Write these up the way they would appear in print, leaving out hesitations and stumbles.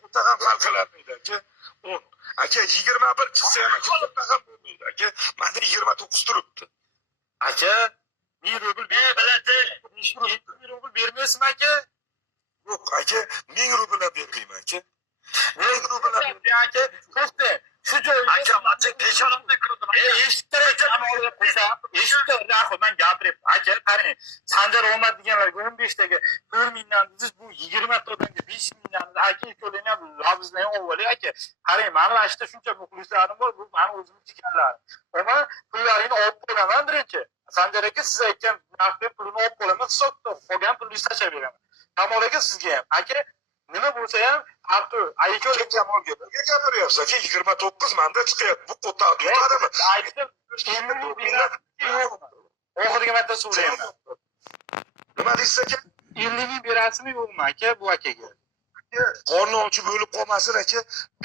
Quota ham hal qilinmaydi aka. 10. Aka 21 chiqsa ham aka quota ham bo'lmaydi aka. Menda 29 turibdi. Aka, 1000 rubl biladi. 1000 rubl bermaysizmi aka? Yo'q aka, 1000 rubl bermayman aka. 1000 rubl Aka, to'xta. Shu joyga Aka, machik peshonamda kirdim. eshitdi, Rahul, men gapiryapman. Aka, qarang, Sanjar Omad deganlarga 15 taga 4000 dan siz bu 20 ta odamga 5000 dan aka ikkovlari ham labzdan olib aka. Qarang, meni vashda shuncha muxlislarim bor, bu meni o'zim chiganlar. Ona pullarini olib qo'yaman birinchi. Sanjar aka siz aytgan narxga pulini olib qo'yaman, hisobda qolgan pulni tashlab beraman. Kamol aka sizga ham. Aka, nima bo'lsa ham Artu, aka Kamolga nega gapiryapsiz aka? 29 menda chiqyapti. Bu quota tutadimi? aytdim. Oxirgi marta so'rayman. Nima deysiz aka? 50 ming berasizmi yo'qmi aka bu akaga? Qorni ochib o'lib qolmasin aka.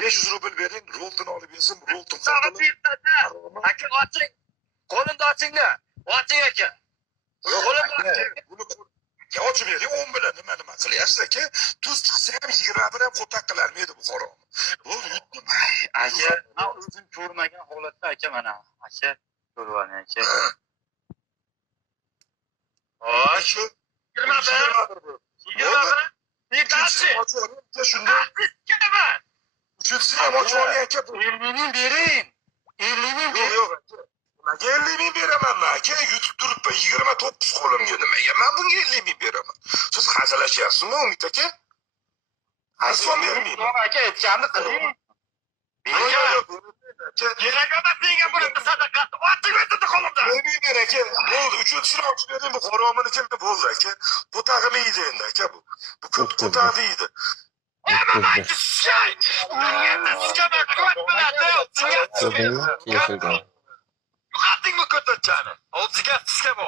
500 rubl bering, roltini olib yesin, roltin Aka, oching. Qo'limni ochingda. Oching aka. Buni ochib bering, 10 bilan nima qilyapsiz aka? Tuz chiqsa ham 21 ham quta qilarmaydi bu xorom. Bu yutdim. Aka, men o'zim ko'rmagan holatda aka mana. Aka, ko'rvaning aka. Hoy, shu 21. 21. Nechtasi? Shunda Kimman? uchinchisi ham ochib oling aka. 50 ming bering. 50 ming bering. Yo'q aka. Nimaga 50 ming beraman men aka? Yutib turibman 29 qo'limga nimaga? Men bunga 50 ming beraman. Siz hazillashyapsizmi Umid aka? Aslo bermayman. Yo'q aka, aytganini qiling. Yuragimda senga bunaqa sadaqatni ochib o'tdi qo'limda. Bermayman aka. Bo'ldi, uchinchisini ochib bering, bu qoromini keldi bo'ldi aka. Bu tag'im yeydi endi aka bu. Bu quta deydi. Ama şey. Menga sizga ko'p biladi. Sizga. Yo'qotdingmi ko'tatchani? O'ziga sizga bu.